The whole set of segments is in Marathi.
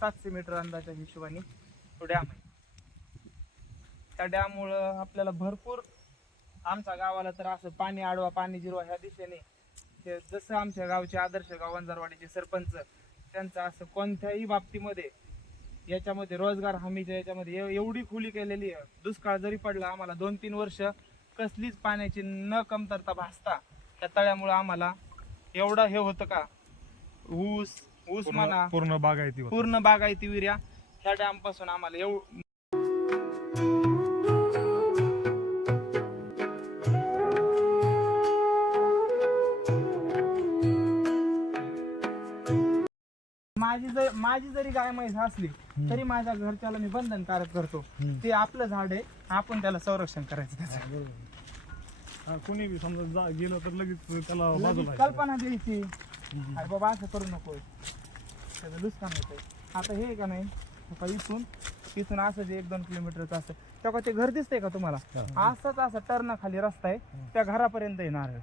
700 मीटर अंदाच्या हिशोबाने तो डॅम आहे. त्या डॅममुळं आपल्याला भरपूर आमच्या गावाला तर असं पाणी आडवा पाणी जिरवा ह्या दिशेने ते जसं आमच्या गावचे आदर्श गाव वंजारवाडीचे सरपंच त्यांचं असं कोणत्याही बाबतीमध्ये याच्यामध्ये रोजगार हमीच्या याच्यामध्ये एवढी खुली केलेली आहे. दुष्काळ जरी पडला आम्हाला 2-3 वर्ष कसलीच पाण्याची न कमतरता भासता त्या तळ्यामुळे आम्हाला एवढं हे होतं का ऊस म्हणा पूर्ण बागायती विर्या ह्या डॅम पासून आम्हाला माझी जरी गाय म्हैस असली तरी माझ्या घरच्याला मी बंधनकारक करतो. ते आपलं झाड आहे, आपण त्याला संरक्षण करायचं त्याचं. कोणी बी समजा गेलं तर लगेच त्याला बाजूला कल्पना द्यायची, अरे बाबा असं करू नको, त्याचं नुकसान होतंय. आता हे का नाही इथून असं जे 1-2 किलोमीटरचं असं तेव्हा ते घर दिसतंय का तुम्हाला, असंच असं टर्न खाली रस्ता आहे त्या घरापर्यंत येणार.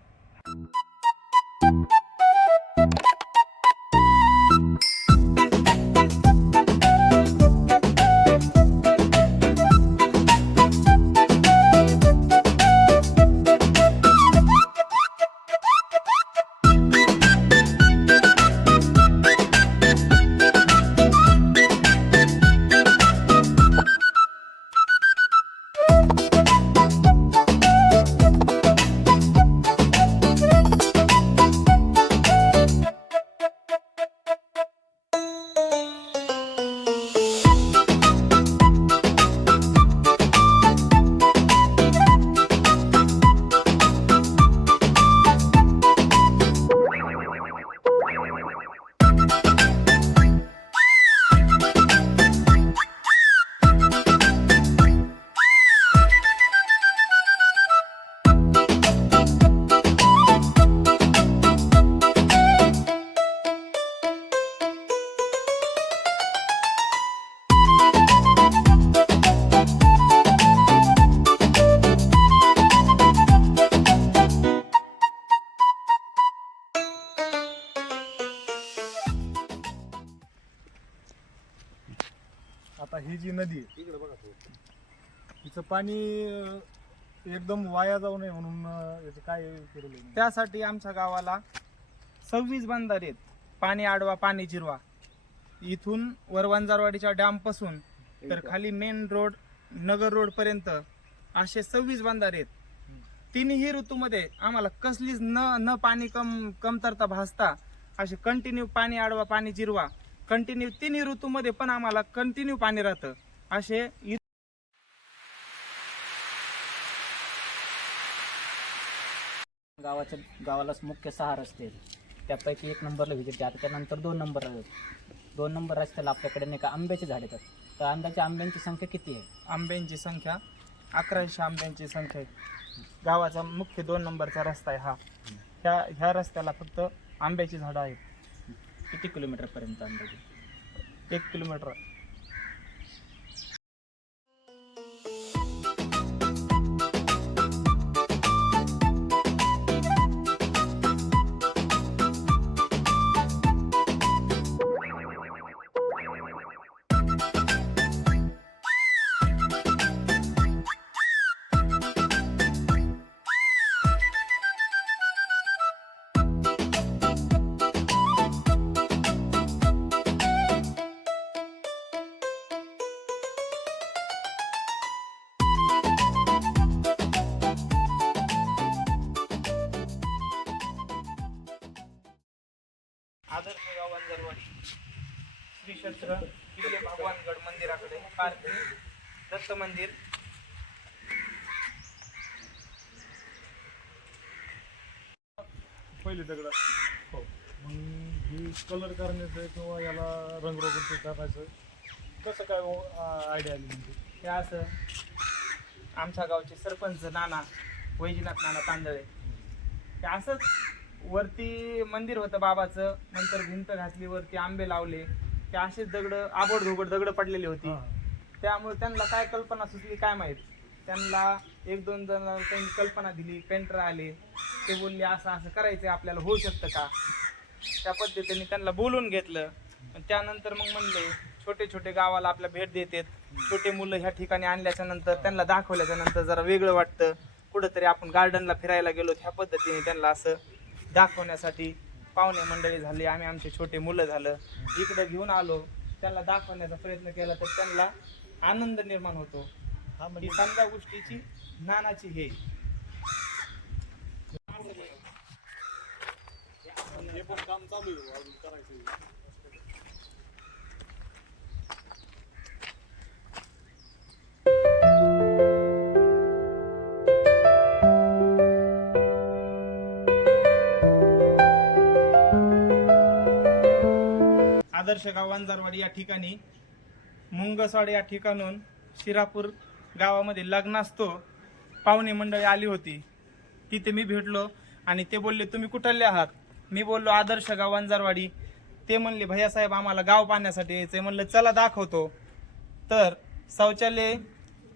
आता ही जी नदी आहे इकडे बघा, तिचं पाणी एकदम वाया जाऊ नये म्हणून याचं काय केलेलं आहे? त्यासाठी आमच्या गावाला 26 बंधारे आहेत. पाणी आडवा पाणी जिरवा. इथून वंजारवाडीच्या डॅम पासून तर खाली मेन रोड नगर रोड पर्यंत असे 26 बंधारे आहेत. तिन्ही ऋतूमध्ये आम्हाला कसलीच न पाणी कमतरता भासता असे कंटिन्यू पाणी आडवा पाणी जिरवा कंटिन्यू तिन्ही ऋतूमध्ये पण आम्हाला कंटिन्यू पाणी राहतं. असे गावालाच मुख्य 6 रस्ते आहेत. त्यापैकी 1 नंबरला व्हिजिट आता त्यानंतर 2 नंबर रस्त्याला आपल्याकडे नाही का आंब्याचे झाड येतात. तर आंब्यांची संख्या किती आहे? आंब्यांची संख्या 1100 आंब्यांची संख्या आहे. गावाचा मुख्य 2 नंबरचा रस्ता आहे हा. ह्या रस्त्याला फक्त आंब्याची झाडं आहेत. किती किलोमीटर पर्यंत अंदाजे? 1 किलोमीटर. आदर्श गाव वंजारवाडी श्री क्षेत्र किल्ले भगवानगड मंदिराकडे पार्किंग दत्त मंदिर. पहिले दगड हो. मग ही कलर करण्याचं किंवा याला रंगरोगण करायचं कसं काय आयडिया आली? म्हणजे हे असं आमच्या गावचे सरपंच नाना वैजनाथ नाना तांदळे ते असंच वरती मंदिर होतं बाबाचं, नंतर भिंत घातली, वरती आंबे लावले, ते असेच दगड आबडधोबड दगड पडलेली होती. त्यामुळे त्यांना काय कल्पना सुचली काय माहित, त्यांना 1-2 जण त्यांनी कल्पना दिली, पेंटर आले, ते बोलले असं असं करायचं आपल्याला, होऊ शकतं का? त्या पद्धतीने त्यांना बोलून घेतलं. त्यानंतर मग म्हणले छोटे छोटे गावाला आपल्या भेट देतात. छोटे मुलं ह्या ठिकाणी आणल्याच्या नंतर त्यांना दाखवल्याच्या नंतर जरा वेगळं वाटतं. कुठंतरी आपण गार्डनला फिरायला गेलो ह्या पद्धतीने त्यांना असं दाखवण्यासाठी पाहुणे मंडळी झाली, आम्ही आमचे छोटे मुलं झालं इकडे घेऊन आलो, त्यांना दाखवण्याचा प्रयत्न केला तर त्यांना आनंद निर्माण होतो. ही समजा गोष्टीची ज्ञानाची हे हे पण काम चालू आहे अजून करायचं. आदर्श गाव वंजारवाडी या ठिकाणी मुंगसवाडी या ठिकाणून शिरापूर गावामध्ये लग्नास्तो पाहुणे मंडळी आली होती. तिथे मी भेटलो आणि ते बोलले तुम्ही कुठले आहात. मी बोललो आदर्श गाव वंजारवाडी. ते म्हणले भैयासाहेब आम्हाला गाव पाहण्यासाठी यायचंय. म्हणलं चला दाखवतो. तर शौचालय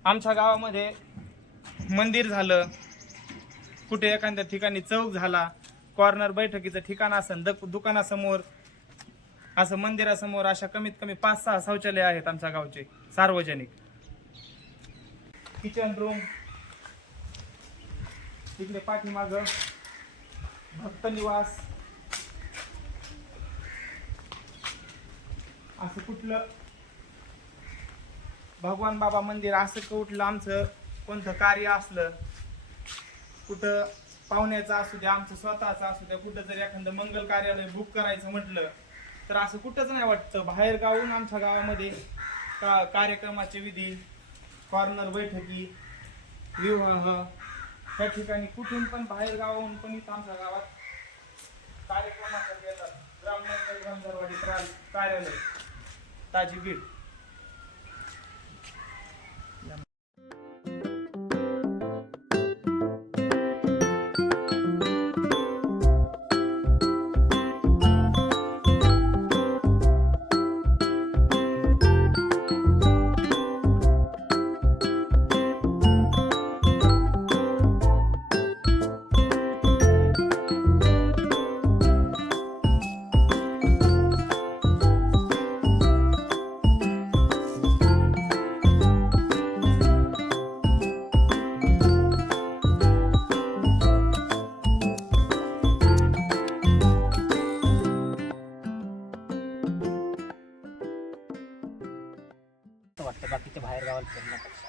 आमच्या गावामध्ये मंदिर झालं, कुठे एखाद्या ठिकाणी चौक झाला, कॉर्नर बैठकीचं ठिकाण असेल, दुकानासमोर असं मंदिरासमोर अशा कमीत कमी 5-6 शौचालय आहेत आमच्या गावचे सार्वजनिक. किचन रूम तिकडे पाठीमाग भक्त निवास, असं कुठलं भगवान बाबा मंदिर, असं कुठलं आमचं कोणतं कार्य असलं, कुठं पाहुण्याचं असू द्या, आमचं स्वतःचं असू द्या, कुठं जर एखादं मंगल कार्यालय बुक करायचं म्हटलं तर असं कुठंच नाही वाटतं. बाहेर गावून आमच्या गावामध्ये कार्यक्रमाचे विधी, कॉर्नर बैठकी, विवाह त्या ठिकाणी कुठून पण बाहेर गावाहून पण इथं आमच्या गावात कार्यक्रमासाठी येतात. ग्रामपंचायत वंजारवाडी कार्यालय ताजीबीड. वाटतं बाकीच्या बाहेर गावाला फिरण्यापेक्षा.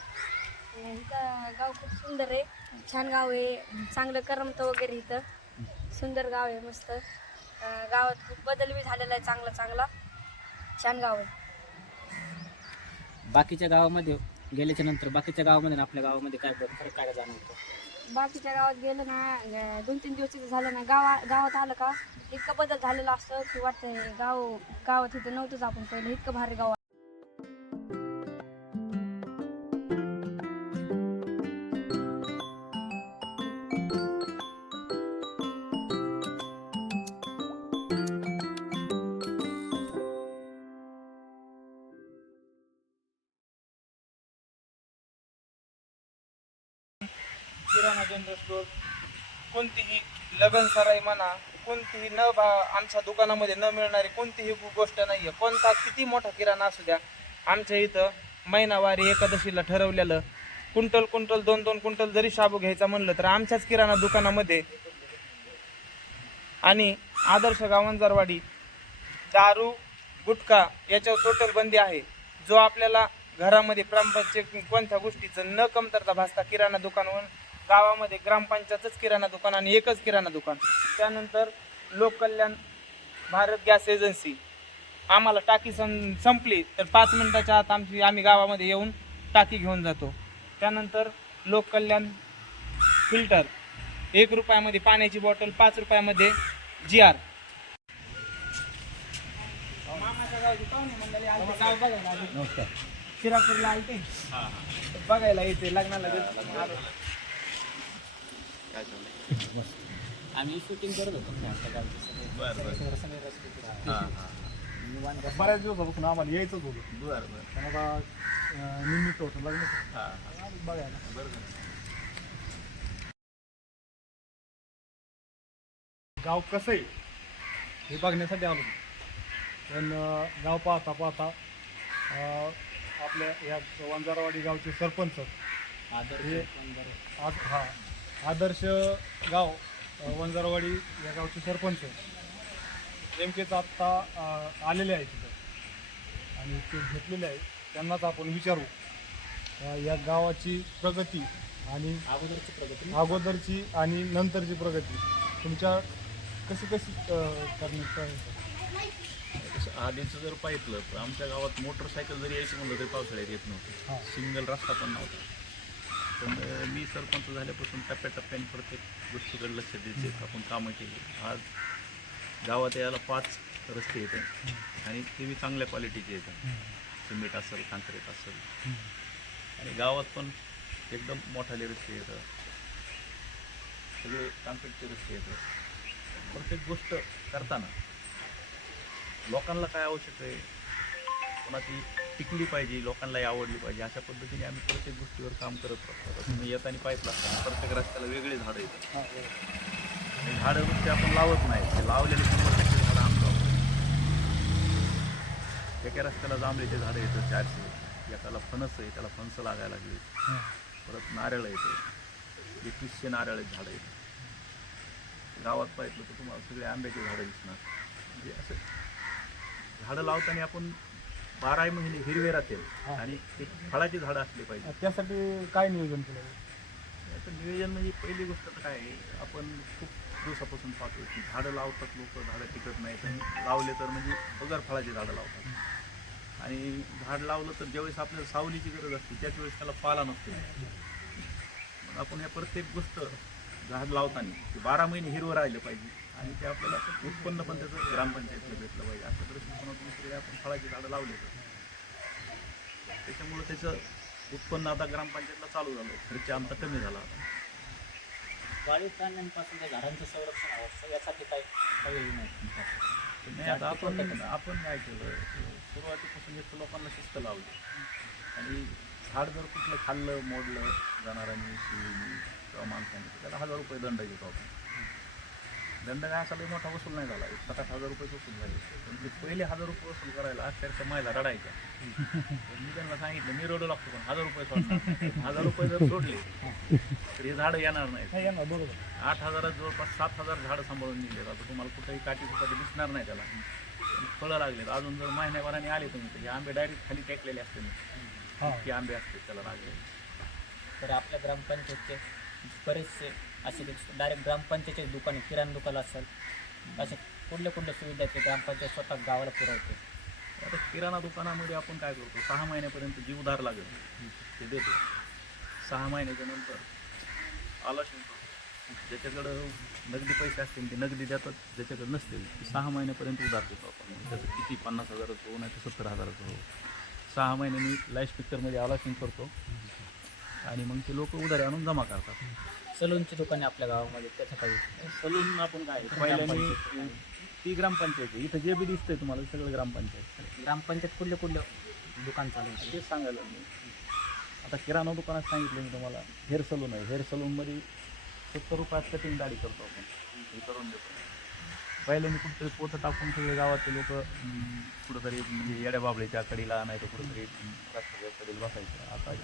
इथं गाव खूप सुंदर आहे, छान गाव आहे, चांगलं करमतं वगैरे इथं. सुंदर गाव आहे, मस्त. गावात खूप बदल बी झालेला आहे, चांगला छान गाव आहे. बाकीच्या गावामध्ये गेल्याच्या नंतर बाकीच्या गावामध्ये आणि आपल्या गावामध्ये काय फरक काय जाणवतो? बाकीच्या गावात गेलं ना 2-3 दिवस तिथं झालं ना गावात आलं का इतका बदल झालेला असतं की वाटतंय गावात इथं नव्हतंच आपण पहिलं, इतकं भारी गाव. किराणा जनरल स्टोर, कोणतीही लगन सराई म्हणा, कोणतीही आमच्या दुकानामध्ये न मिळणारी कोणतीही गोष्ट नाहीये. कोणता किती मोठा किराणा असू द्या, आमच्या इथं महिनावारी एकादशीला ठरवलेलं कुंटल 2-2 कुंटल जरी शाबू घ्यायचा म्हणलं तर आमच्याच किराणा दुकानामध्ये. आणि आदर्श गाव वंजारवाडी दारू गुटखा याच्यावर टोटल बंदी आहे. जो आपल्याला घरामध्ये ग्रामपंचायत कोणत्या गोष्टीचं न कमतरता भासता किराणा दुकानावर गावामध्ये ग्रामपंचायतच किराणा दुकान आणि एकच किराणा दुकान. त्यानंतर लोककल्याण भारत गॅस एजन्सी, आम्हाला टाकी संपली तर 5 मिनिटाच्या आत आम्ही गावामध्ये येऊन टाकी घेऊन जातो. त्यानंतर लोककल्याण फिल्टर 1 रुपयामध्ये पाण्याची बॉटल, 5 रुपयामध्ये GR. मामाच्या गावची पाहुणे मंडळी आलते, गाव बघायला आले. शिरापूरला आलते बघायला येते, लग्नाला आलो. आम्ही शूटिंग करत होतो आमच्या गावचे सगळे बऱ्याच दिवसापासून आम्हाला यायचंच होतं. पण आता निमित्त होतं लग्न बघायला. गाव कसं आहे हे बघण्यासाठी आलो. पण गाव पाहता आपल्या या वंजारवाडी गावचे सरपंच हे आदर्श गाव वंजारवाडी या गावचे सरपंच नेमकेच आत्ता आलेले आहेत तिथं आणि ते घेतलेले आहेत. त्यांनाच आपण विचारू या गावाची प्रगती आणि अगोदरची आणि नंतरची प्रगती तुमच्या कशी करण्यात आधीचं जर पाहिलं तर आमच्या गावात मोटरसायकल जरी यायची म्हणलं तरी पावसाळ्यात येत नव्हतं. सिंगल रस्ता पण नव्हता. पण मी सरपंच झाल्यापासून टप्प्याटप्प्याने प्रत्येक गोष्टीकडे लक्ष द्यायचे आपण कामं केली. आज गावात यायला 5 रस्ते येतात आणि ते बी चांगल्या क्वालिटीचे येतात. सिमेंट असेल, काँक्रीट असेल आणि गावात पण एकदम मोठाले रस्ते येतात. सगळे काँक्रीटचे रस्ते येतात. प्रत्येक गोष्ट करताना लोकांना काय आवश्यक आहे, कोणाची टिकली पाहिजे, लोकांनाही आवडली पाहिजे, अशा पद्धतीने आम्ही प्रत्येक गोष्टीवर काम करत राहतो. तुम्ही येताना पाईप लागताना प्रत्येक रस्त्याला वेगळे झाडं येतात आणि झाडं नुसते आपण लावत नाही, ते लावलेले 100% झाडं आणतो आपण. एका रस्त्याला जांभळीचे झाडं येतं 400, एकाला फणस आहे, त्याला फणस लागायला लागले, परत नारळ येते, 2100 नारळ झाडं येतात. गावात पाहिलं तर तुम्हाला सगळे आंब्याचे झाडं दिसणार. म्हणजे असं झाडं लावताना आपण 12 महिने हिरवे राहतील आणि ते फळाची झाडं असली पाहिजे. त्यासाठी काय नियोजन केलं? याचं नियोजन म्हणजे पहिली गोष्ट तर काय आहे, आपण खूप दिवसापासून पाहतो की झाडं लावतात लोक, झाडं टिकत नाहीत आणि लावले तर म्हणजे बगर फळाची झाडं लावतात. आणि झाड लावलं तर ज्यावेळेस आपल्याला सावलीची गरज असते त्याच वेळेस त्याला पाला नसतो. मग आपण या प्रत्येक गोष्ट झाड लावताना 12 महिने हिरवं राहिलं पाहिजे आणि ते आपल्याला उत्पन्न पण त्याचं ग्रामपंचायतीला भेटलं पाहिजे. अशा दृष्टिकोनातून आपण फळाची झाडं लावले त्याच्यामुळं त्याचं उत्पन्न आता ग्रामपंचायतीला चालू झालं, खर्च आमचा कमी झाला. आता पाळीव प्राण्यांपासून त्या झाडांचं संरक्षण हवं यासाठी काही नाही. आता आपण काय केलं, सुरुवातीपासून एक लोकांना शिस्त लावली आणि झाड जर कुठलं खाल्लं, मोडलं जाणाऱ्यांनी, शिवीनी किंवा माणसांनी, त्याला 1000 रुपये दंड घेतो आपण. दंड काय असा मोठा वसूल नाही झाला, 7-8 हजार रुपये वसूल झाले. पण ते पहिले 1000 रुपये वसूल करायला अक्षरशः महिला रडायच्या. मी त्यांना सांगितलं मी रडू लागतो पण 1000 रुपये सोडणार. 1000 रुपये जर सोडले तर हे झाडं येणार नाही. बरोबर. 8000 जवळपास 7000 झाडं सांभाळून निघले. आता तुम्हाला कुठेही काठी कुठे दिसणार नाही त्याला. फळं लागलेत. अजून जर महिन्याभराने आले तुम्ही तर हे आंबे डायरेक्ट खाली टेकलेले असते, इतके आंबे असते त्याला लागले. तर आपल्या ग्रामपंचायतचे बरेचसे असे डायरेक्ट ग्रामपंचायतचे दुकाने, किराणा दुकान असेल, असे कुठल्या सुविधा आहेत ग्रामपंचायत स्वतः गावाला पुरवते? आता किराणा दुकानामध्ये आपण काय करतो, 6 महिन्यापर्यंत जी उधार लागेल ते देतो. 6 महिन्याच्या नंतर आला शिंतो ज्याच्याकडं नगदी पैसे असतील ते नगदी देतात, ज्याच्याकडे नसतील ते 6 महिन्यापर्यंत उधार देतो आपण. त्याचं किती 50,000चं हो नाही तर 70,000चं हो. 6 महिन्यांनी लाईफ स्पीकरमध्ये आलाशिंग करतो आणि मग ते लोक उधारी आणून जमा करतात. सलूनची दुकाने आपल्या गावामध्ये त्याचं काही सलून आपण काय पहिल्यांनी ती ग्रामपंचायत इथं जे बी दिसतंय तुम्हाला सगळं ग्रामपंचायत कुठले दुकान चालू आहे तेच सांगायला मी. आता किराणा दुकानात सांगितलं मी तुम्हाला, हेअर सलून आहे. हेअर सलूनमध्ये 70 रुपयात कटिंग दाढी करतो आपण, हे करून देतो. पहिल्यांनी कुठेतरी पोतं टाकून सगळे गावातले लोक कुठंतरी म्हणजे येड्या बाबळीच्या कडीला नाही तर कुठंतरी रस्त्याच्या कडीला बसायचं. आता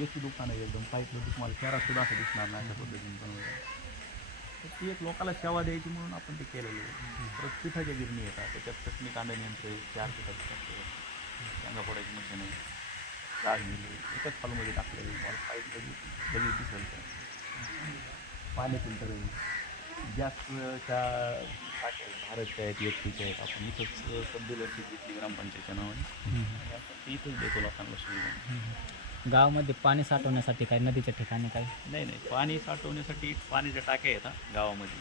याची दुकान आहे एकदम पाईपलं तुम्हाला चेहरासुद्धा असं दिसणार नाही अशा पद्धतीने बनवलं. तर ती एक लोकांना सेवा द्यायची म्हणून आपण ते केलेलं आहे. परत पिठाच्या गिरणी येतात, त्याच्यात चटणी कांदा यंत्र आहे, 4 पिठाची कांदा फोडायची मशीन आहे, डाळ मिली एकाच फालमध्ये टाकलेली. मला पाईप लगेच दिसेल पाणी फिल्टर आहे, गॅसच्या टाक्या भारतच्या आहेत, व्यक्तीच्या आहेत. आपण इथंच सबदिल घेतली ग्रामपंचायतच्या नावाने, आपण इथंच देतो लोकांना सुविधा. गावामध्ये पाणी साठवण्यासाठी काही नदीच्या ठिकाणी काही नाही, पाणी साठवण्यासाठी पाण्याच्या टाक्या येतात गावामध्ये,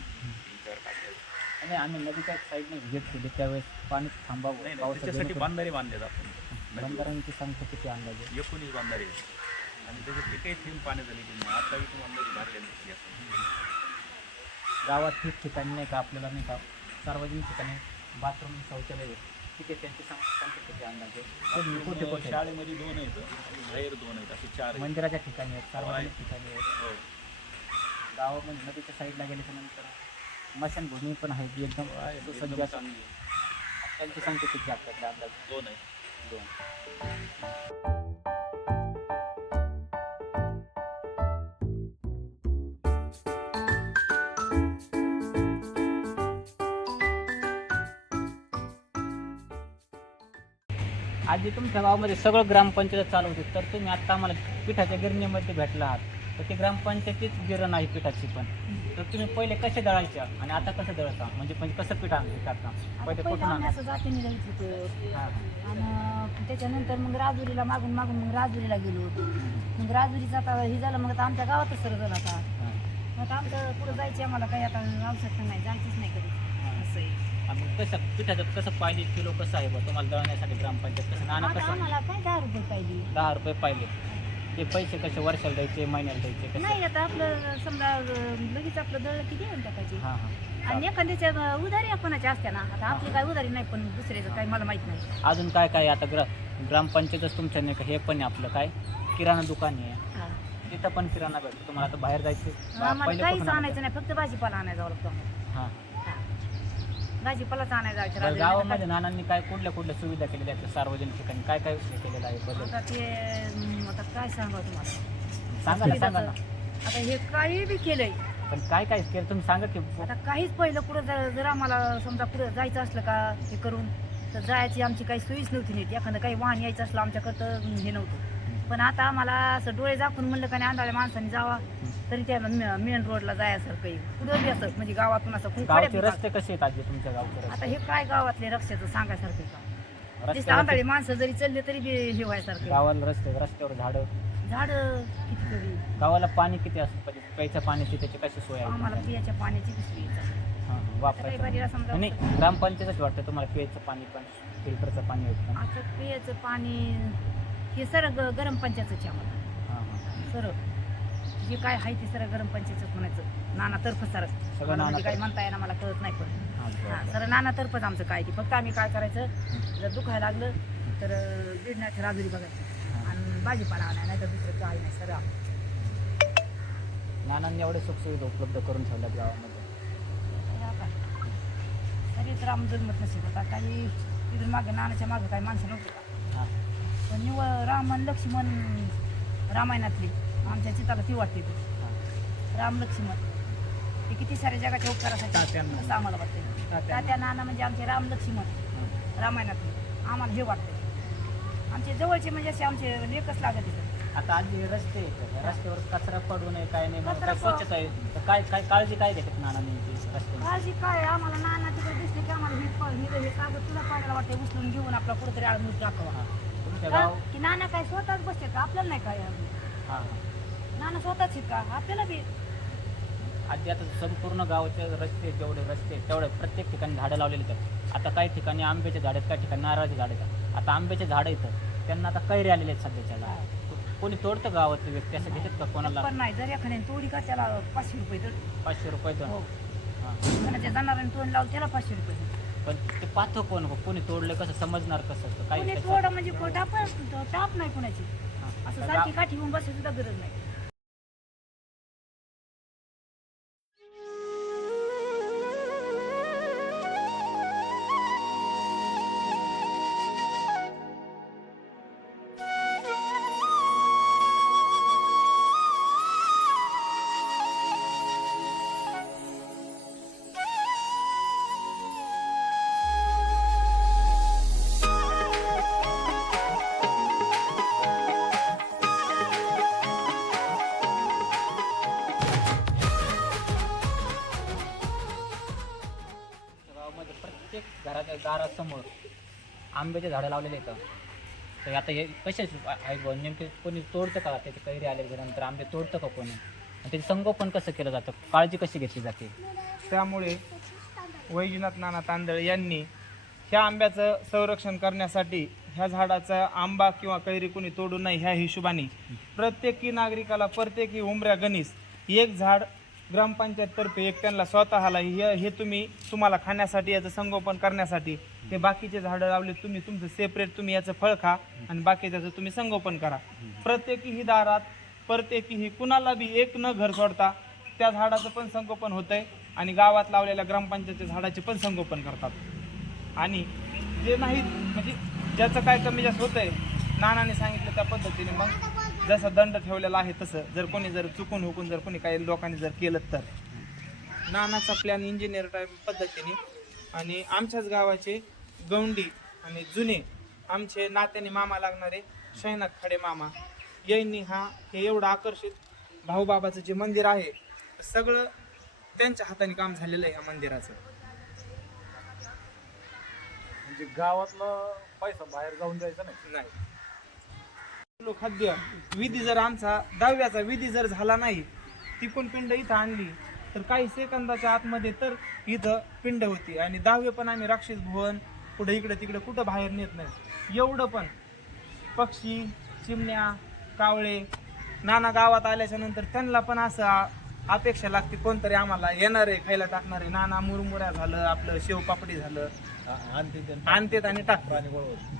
3-4 टाक्या. आणि आम्ही नदीच्या साईडने व्हिजिट केली त्यावेळेस पाणी थांबावं. नाही त्याच्यासाठी बांधारे बांधलेत आपण. बंधाऱ्यांची संख्या किती अंदाजे? 19 बांधारे आणि त्याच्यात एकही थेंब पाणी झाली की नाही. आता तुम्हाला नदी भरलेली असते. गावात ठिकठिकाणी नाही का आपल्याला नाही का सार्वजनिक ठिकाणी बाथरूम, शौचालय ठीक आहे, त्यांची संख्या किती अंदाजे? कुठे शाळेमध्ये 2 आहेत आणि बाहेर 2 आहेत, असे 4 आहेत. मंदिराच्या ठिकाणी आहेत, सार्वजनिक ठिकाणी आहेत. हो. गावामध्ये नदीच्या साईडला गेल्याच्या नंतर स्मशानभूमी पण आहे जी एकदम सुसज्ज. चांगली आहे. त्यांची संख्या किती आपल्याकडे अंदाजे? 2 आहेत. 2. आधी तुमच्या गावामध्ये सगळं ग्रामपंचायत चालू होते, तर तुम्ही आता आम्हाला पिठाच्या गिरणीमध्ये भेटला आहात, तर ती ग्रामपंचायतीच गिरण आहे पिठाची पण. तर तुम्ही पहिले कसे दळायच्या आणि आता कसं दळता, म्हणजे कसं पीठ आणता पहिले कुठून आम्ही आणा? असं जातीने जायच होतो हां आणि त्याच्यानंतर मग राजुरीला मागून मग राजुरीला गेलो होतो. मग राजुरीचं आता हे झालं, मग आता आमच्या गावातच सरळ झालं आता. हां. मग आता आमचं पुढं जायची आम्हाला काही आता आवश्यकता नाही, जायचीच नाही कधी असं आहे. आणि मग कसं पिठाचं कसं पाहिजे किलो कसं आहे बा तुम्हाला दळण्यासाठी ग्रामपंचायत कसं नाणं आता कसं? आम्हाला काय 10 रुपये पाहिजे. 10 रुपये पाहिले. ते पैसे कसे वर्षाला द्यायचे, महिन्याला द्यायचे कसं? नाही आता आपलं समजा लगेच आपलं दळ किती देऊन टाकायची. हां हां. आणि एखाद्याच्या उधारी कोणाच्या असते ना, आता आपली काय उधारी नाही, पण दुसऱ्याचं काही मला माहित नाही. अजून काय काय आता ग्रामपंचायतच तुमच्या नाही का हे पण आहे आपलं काय किराणा दुकान आहे, हा. तिथं पण किराणा भेटतो तुम्हाला. आता बाहेर जायचं आम्हाला पहिले काहीच कुठून आणायचं नाही, फक्त भाजीपाला आणायला जावं लागतो आम्हाला. हां. भाजीपालाच आणायला जायचं बरं, राजुरीला. गावामध्ये नानांनी काय कुठल्या सुविधा केलेल्या आहेत सार्वजनिक ठिकाणी, काय काय केलेलं आहे बदल? आता ते आता काय सांगा तुम्हाला. सांगा ना, सांगा ना. आता हे काही बी केलंय, पण काय काय केलं तुम्ही सांगा की. आता काहीच पहिलं पुढं जर आम्हाला समजा पुढं जायचं असलं का हे करून, तर जायची आमची काही सोयीच नव्हती नीट. एखादं काही वाहन यायचं असलं आमच्याकडं तर हे नव्हतं. पण आता आम्हाला असं डोळे झाकून म्हणलं का नाही, अंधाऱ्या माणसाने जावा तरी त्या मेन रोडला जायसारखं आहे. पुढं बी असं म्हणजे गावातून असं खूप गावचे खड्यात रस्ते कसे आहेत आजी तुमच्या गावचे आता रस्ते? हे काय गावातले रस्त्याचं सांगायसारखं आहे का? रस्ते दिसतं अंधारी माणसं जरी चालले तरी बी हे व्हायसारखं आहे. गावाला रस्त्यावर झाडं, झाड किती तरी. गावाला पाणी किती असतं पाहिजे, प्यायचं पाण्याची त्याची कशी सोय आहे आम्हाला तुम्हाला? पियाच्या पाण्याची पिशवी आहे. हां, काही वापरायचं बारीला समजा नाही ग्रामपंचायतच वाटतं तुम्हाला प्यायचं पाणी पण फिल्टरचं पाणी आहे का? आता पियाचं पाणी हे सरळ गरम पंचायतच आम्हाला. हां हां. सरळ जे काय आहे ते सरळ गरम पंचायतच म्हणायचं. नानातर्फ सरळ मला म्हणजे नानातर्फ. काही म्हणता येणार मला कळत नाही, पण हां, बरं, हां बरं. सरळ नानातर्फच आमचं काय ते. फक्त आम्ही काय करायचं, जर दुखायला लागलं तर गिरण्याच्या राजुरी बघायचं आणि भाजीपाला आणाय, नाही तर दुसरं काही नाही सरळ. नानांनी एवढे सुखसुविधा उपलब्ध करून ठेवल्यात गावामध्ये. तरीच राम जन्मत नसेल होता काही. तिथून मागे नानाच्या मागं काही माणसं नव्हती का, हां पण निव्वळ राम आणि लक्ष्मण रामायणातली आमच्या चिताला ती वाटते ती. हां. राम लक्ष्मण हे किती साऱ्या जगाच्या उपकारासाठी तात्यांना. असं आम्हाला वाटतं. तात्या नाना म्हणजे आमचे राम लक्ष्मण रामायणातले आम्हाला हे वाटतं. आमचे जवळचे म्हणजे असे आमचे लेखच लागत तिथं. आता आधी रस्ते आहेत, या रस्त्यावर कचरा पडू नये काय नाही म्हणून कचरा काय स्वच्छता आहे, तर काय काळजी काय घेतात नानांनी रस्ते? काळजी काय आम्हाला नाना तिकडे दिसले की आम्हाला हे कागद तुला पाडायला वाटते, उचलून घेऊन आपला कुठेतरी आळमूज टाकावा. हां. तुमच्या का? गाव की नाना काय स्वतःच बसते का, आपल्याला नाही काय. हां हां. नाना स्वतःच आहेत का, आपल्याला बी. आधी आता संपूर्ण गावाचे रस्ते जेवढे रस्ते आहेत, तेवढे प्रत्येक ठिकाणी झाडं लावलेली आहेत. आता काही ठिकाणी आंब्याचे झाड आहेत, काही ठिकाणी नारळाचे झाड आहेत. आता आंब्याचे झाडं येतं त्यांना आता कैरी आलेले आहेत सध्याच्याला. कोणी तोडतं गावातले व्यक्ती असं घेतात का कोणाला? पण नाही, जर एखाद्याने तोडी का त्याला 500 रुपये तर. 500 रुपये तर. हो. हां. कोणाच्या जनावरांनी तोंड लावून त्याला 500 रुपये देतात. पण ते पाहतो कोणी तोडलं कसं समजणार कसं तर काही कोणी त्याचं- तोड म्हणजे टाप नाही कोणाची. हां. असं तर सारखी काठी घेऊन बसायची सुद्धा गरज नाही. गावामध्ये प्रत्येक घराच्या दारासमोर आंब्याचे झाडं लावलेले आहेत. तर आता हे कशाच आहे बुवा, नेमके कोणी तोडतं का त्याचे कैरी आल्यानंतर आंबे तोडतं का कोणी, आणि त्याचं संगोपन कसं केलं जातं, काळजी कशी घेतली जाते? त्यामुळे वैजनाथ नाना तांदळे यांनी ह्या आंब्याचं संरक्षण करण्यासाठी ह्या झाडाचा आंबा किंवा कैरी कोणी तोडू नये ह्या हिशोबाने प्रत्येकी नागरिकाला प्रत्येकी उमऱ्या गणीस एक झाड ग्रामपंचायततर्फे एक त्यांना स्वतःला हे तुम्हाला खाण्यासाठी याचं संगोपन करण्यासाठी ते बाकीचे झाडं लावले, तुम्ही तुमचं सेपरेट तुम्ही याचं फळ खा आणि बाकीच्याचं तुम्ही संगोपन करा. प्रत्येकी ही दारात प्रत्येकी ही कुणाला बी एक न घर सोडता त्या झाडाचं पण संगोपन होतंय आणि गावात लावलेल्या ग्रामपंचायतच्या झाडाचे पण संगोपन करतात. आणि जे नाहीत म्हणजे त्याचं काय कमी जास्त होतंय नानाने सांगितलं त्या पद्धतीने मग जसा दंड ठेवलेला आहे तसं जर कोणी जर चुकून हुकून जर कोणी काही लोकांनी जर केलं तर नानाचा प्लॅन इंजिनियर टाईप पद्धतीने आणि आमच्याच गावाचे गौंडी आणि जुने आमचे नात्याने मामा लागणारे शैनाथ खडे मामा यांनी हे एवढं आकर्षित भाऊबाबाचं जे मंदिर आहे सगळं त्यांच्या हाताने काम झालेलं आहे ह्या मंदिराचं. म्हणजे गावातला पैसा बाहेर जाऊन द्यायचा नाही. खाद्य विधी जर आमचा 10व्याचा विधी जर झाला नाही ती पण पिंड इथं आणली तर काही सेकंदाच्या आतमध्ये तर इथं पिंड होती आणि 10वे पण आम्ही राक्षस भुवन कुठं इकडं तिकडं कुठं बाहेर नेत नाही. एवढं पण पक्षी चिमण्या कावळे नाना गावात आल्याच्या नंतर त्यांना पण असं अपेक्षा लागते कोणतरी आम्हाला येणार आहे खायला टाकणार आहे. नाना मुरमुऱ्या झालं आपलं शेवपापडी झालं आणते आणतेत आणि टाकतात. पाणी बरोबर